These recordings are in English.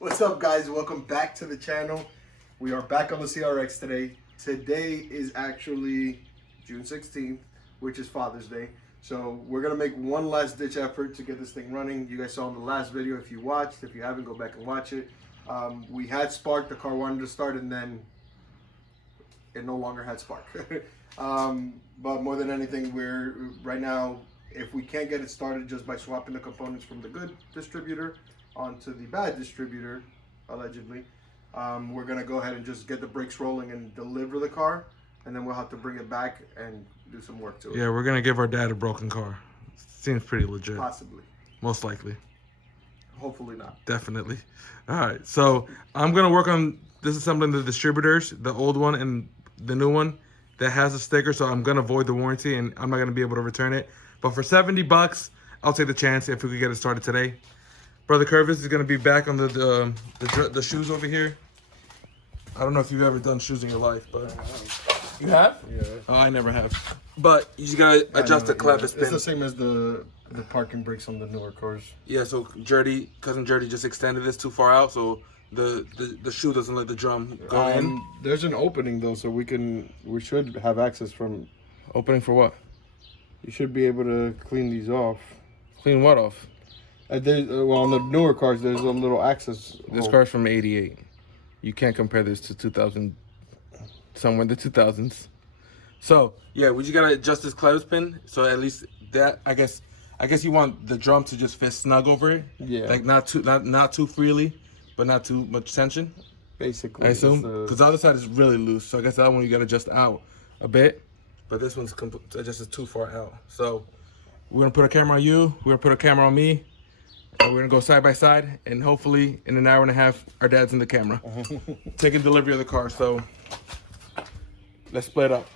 What's up, guys? Welcome back to the channel. We are back on the CRX today. Today is actually June 16th, which is Father's Day. So we're gonna make one last ditch effort to get this thing running. You guys saw in the last video if you watched. If you haven't, go back and watch it. We had spark, the car wanted to start, and then it no longer had spark. But more than anything, we're right now, if we can't get it started just by swapping the components from the good distributor onto the bad distributor, allegedly, we're gonna go ahead and just get the brakes rolling and deliver the car, and then we'll have to bring it back and do some work to it. Yeah, we're gonna give our dad a broken car. Seems pretty legit. Possibly. Most likely. Hopefully not. Definitely. All right, so I'm gonna work on disassembling the distributors, the old one and the new one that has a sticker, so I'm gonna void the warranty and I'm not gonna be able to return it. But for $70, I'll take the chance if we could get it started today. Brother Curvis is gonna be back on the shoes over here. I don't know if you've ever done shoes in your life, but you have? Yeah. Oh, I never have. But you just gotta adjust the clevis pin. It's the same as the parking brakes on the newer cars. Yeah, so cousin Jerdy just extended this too far out, so the shoe doesn't let the drum go in. There's an opening though, so we should have access from. Opening for what? You should be able to clean these off. Clean what off? Well, on the newer cars, there's a little access. This hole. car's from '88. You can't compare this to 2000, somewhere in the 2000s. So yeah, we just gotta adjust this clevis pin. So at least that, I guess you want the drum to just fit snug over it. Yeah. Like not too freely, but not too much tension. Basically. I assume, because the other side is really loose. So I guess that one you gotta adjust out a bit. But this one's adjusted too far out. So we're gonna put a camera on you. We're gonna put a camera on me. And we're gonna go side by side, and hopefully in an hour and a half, our dad's in the camera, taking delivery of the car. So let's split up.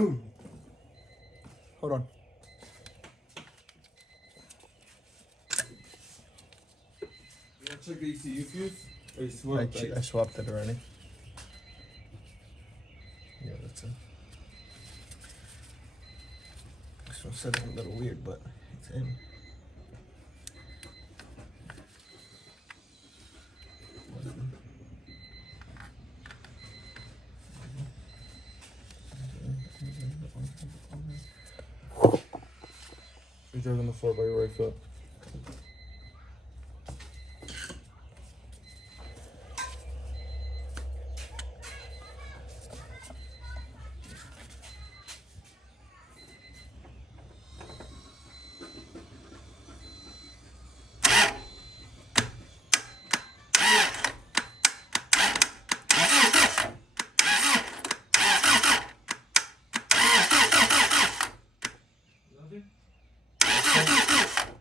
Hold on. You want to check the ECU fuse? Or you swapped it? I swapped it already. Yeah, that's it. This one's setting a little weird, but it's in. It's on the floor by your right foot.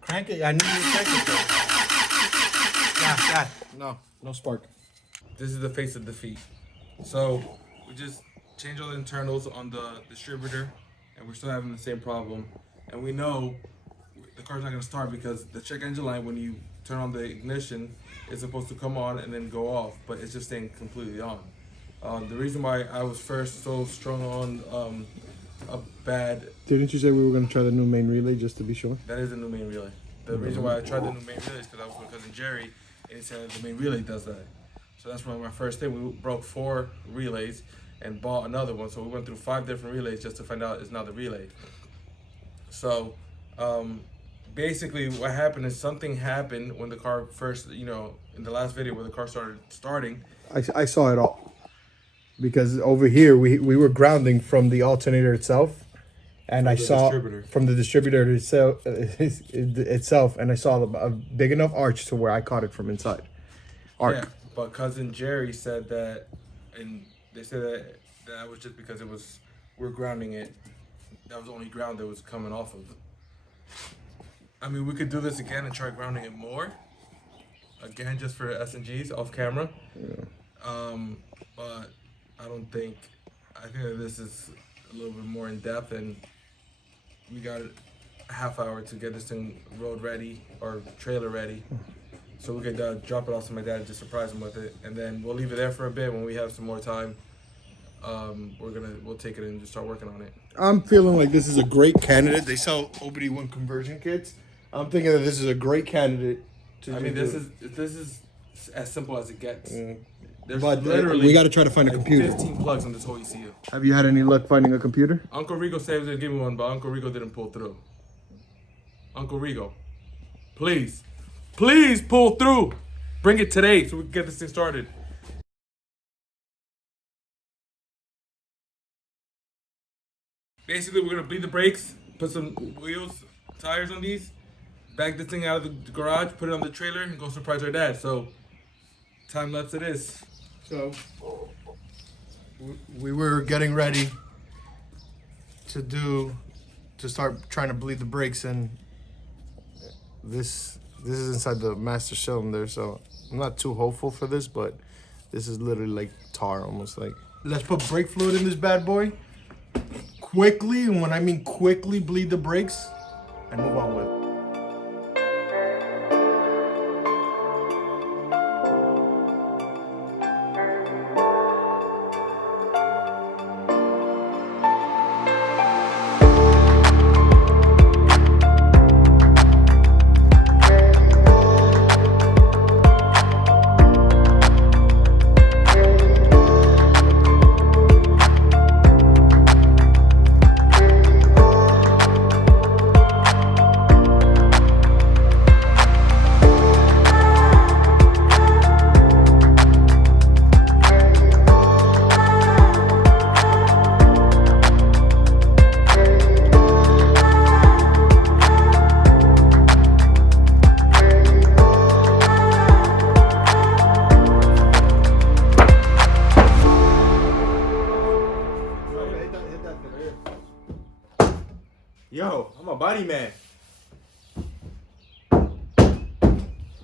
Crank it. I need you to crank it though. Yeah. No spark. This is the face of defeat. So we just changed all the internals on the distributor, and we're still having the same problem. And we know the car's not going to start because the check engine light, when you turn on the ignition, is supposed to come on and then go off, but it's just staying completely on. The reason why I was first so strong on a bad... Didn't you say we were going to try the new main relay just to be sure? That is a new main relay. The reason why I tried the new main relay is because I was with my cousin Jerry, and he said the main relay does that. So that's my first thing. We broke 4 relays and bought another one. So we went through 5 different relays just to find out it's not the relay. So basically what happened is something happened when the car first, in the last video where the car started starting. I saw it all. Because over here, we were grounding from the alternator itself. And I saw from the distributor itself, and I saw a big enough arch to where I caught it from inside. Yeah, but cousin Jerry said that, and they said that was just because we're grounding it. That was the only ground that was coming off of. I mean, we could do this again and try grounding it more. Again, just for S&Gs off camera. Yeah. But I think that this is a little bit more in depth, and we got a half hour to get this thing road ready or trailer ready, so we could drop it off to my dad and just surprise him with it, and then we'll leave it there for a bit. When we have some more time, we'll take it and just start working on it. I'm feeling like this is a great candidate. They sell OBD1 conversion kits. I'm thinking that this is a great candidate. This is as simple as it gets. There's literally we got to try to find a computer. 15 plugs on this whole ECU. Have you had any luck finding a computer? Uncle Rigo said he was gonna give me one, but Uncle Rigo didn't pull through. Uncle Rigo, please pull through. Bring it today so we can get this thing started. Basically, we're gonna bleed the brakes, put some wheels, tires on these, back this thing out of the garage, put it on the trailer, and go surprise our dad. So, time lapse it is. So, we were getting ready to start trying to bleed the brakes, and this is inside the master cylinder, so I'm not too hopeful for this, but this is literally like tar, almost like. Let's put brake fluid in this bad boy quickly, and when I mean quickly, bleed the brakes and move on with it. yo, I'm a body man.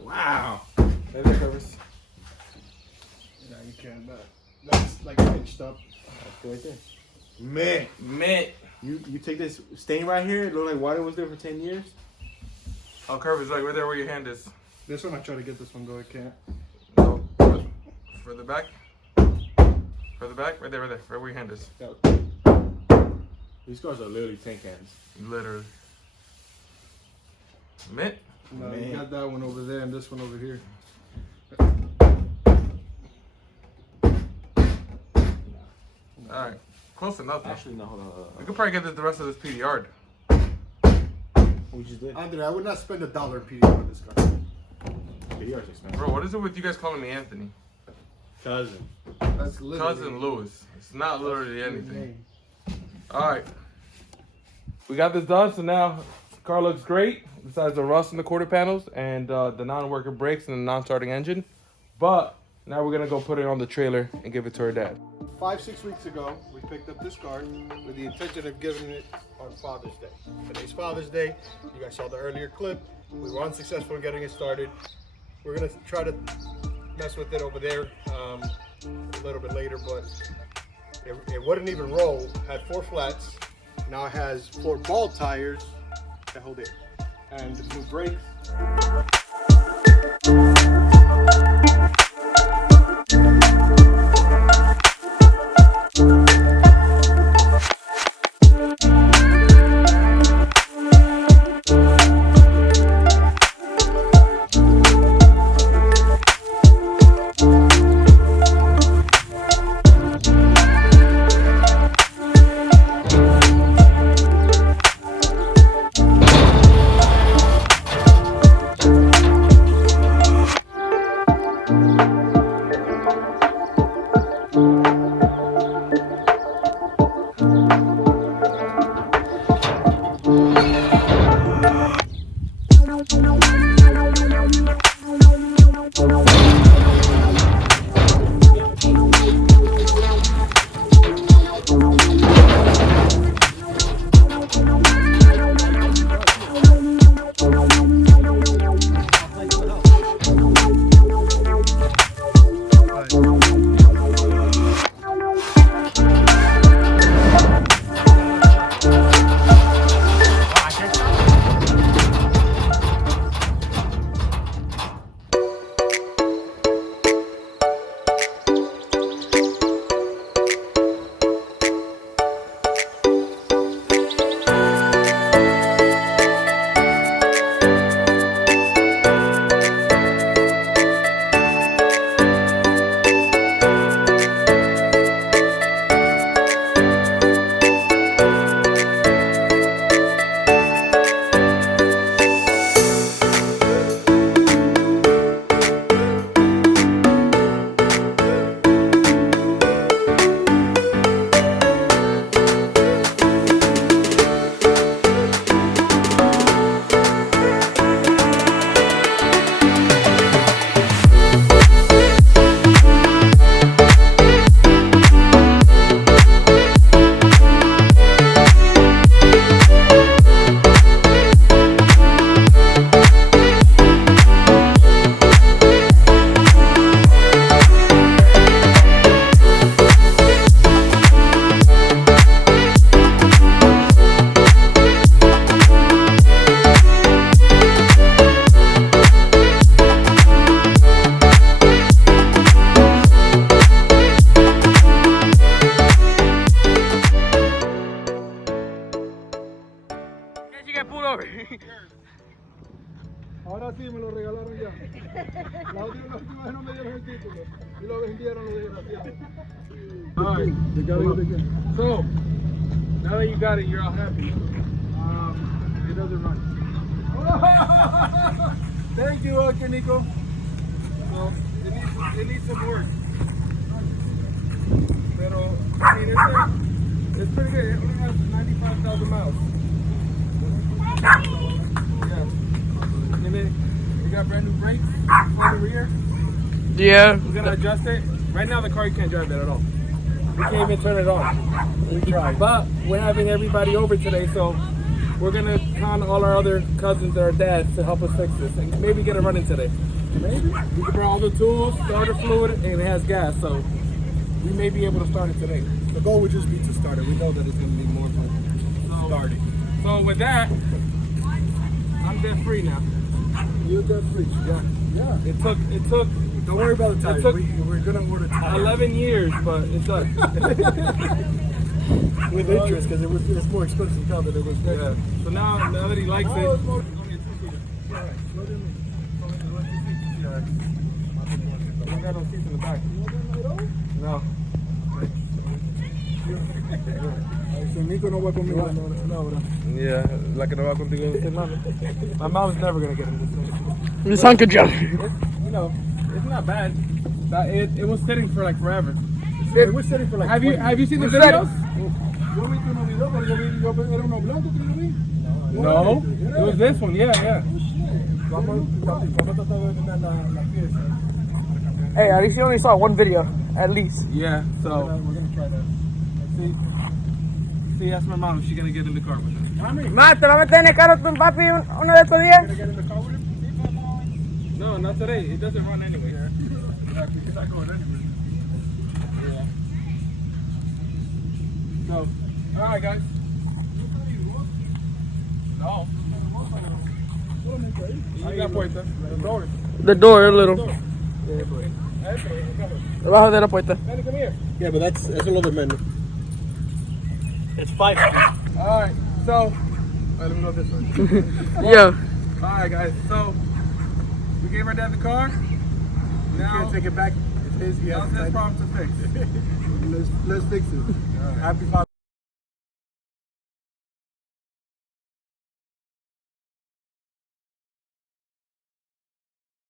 Wow. Maybe that covers. Yeah, you can. That's like pinched up. Right there. Man, you take this stain right here. It looked like water was there for 10 years. Oh, curve is like right there where your hand is. This one I try to get this one though I can't. No, further back. Further back, right there, right where your hand is. These cars are literally tin cans. Literally. Mint. No, you got that one over there and this one over here. All right, close enough. Actually, no, hold on. We could probably get the rest of this PDR. We just did. Andre, I would not spend $1 PDR on this car. PDR's expensive. Bro, what is it with you guys calling me Anthony? Cousin. That's literally Cousin Lewis. It's not literally anything. All right. We got this done, so now the car looks great, besides the rust in the quarter panels and the non-working brakes and the non-starting engine. But now we're gonna go put it on the trailer and give it to our dad. 5-6 weeks ago, we picked up this car with the intention of giving it on Father's Day. Today's Father's Day. You guys saw the earlier clip. We were unsuccessful in getting it started. We're gonna try to mess with it over there a little bit later, but it wouldn't even roll. Had 4 flats. Now it has 4 ball tires that hold it, and the new brakes. Ahora sí me lo regalaron ya. La última vez no me dieron el título y lo vendieron los desgraciados. Alright, so now that you got it, you're all happy. It doesn't run. Thank you, Uncle Nico. So it needs some work. Pero I mean, it's pretty good. It only has 95,000 miles. Yeah. And then we got brand new brakes on the rear. Yeah. We're gonna adjust it. Right now the car, you can't drive that at all. We can't even turn it on. We tried. But we're having everybody over today, so we're gonna con all our other cousins or dads to help us fix this and maybe get it running today. Maybe. We can bring all the tools, starter fluid, and it has gas, so we may be able to start it today. The goal would just be to start it. We know that it's going to need more time starting. So with that, I'm debt free now. You're debt free. Yeah. Yeah. It took Don't worry about the tires. took- We're going to order tires. 11 years, but it's done. With interest, because it's more expensive now than it was then. Yeah. So now that he likes it, No. I got no seats in the back. No. So Nico no va conmigo. No, bro. Yeah, like no va contigo. My mom's never gonna get in this thing. Miss Uncle Joe. You know, it's not bad. It was sitting for like forever. We're sitting for like. Have you seen the We're videos? Yo vi tu video, pero yo era uno blanco que yo vi. No, it was this one. Yeah. Vamos a tratar de ordenar la pieza. Hey, at least you only saw one video, at least. Yeah. So We're gonna try that. see, ask my mom if she's gonna get in the car with us. Ma, ¿te va a meter en el carro tu papi uno de estos días? Get in the car with him? No, not today. It doesn't run anyway. Yeah, because I go anywhere. So, all right, guys. No. Ahí la puerta. The door. The door, a little. Debajo de la puerta. Manny, come here. Yeah, but that's another menu. It's 5. All right. So, let me go this way. Yeah. All right, guys. So, we gave our dad the car. Now, Can't take it back. It's his. He has how's this problem to fix? Let's fix it. Happy Father's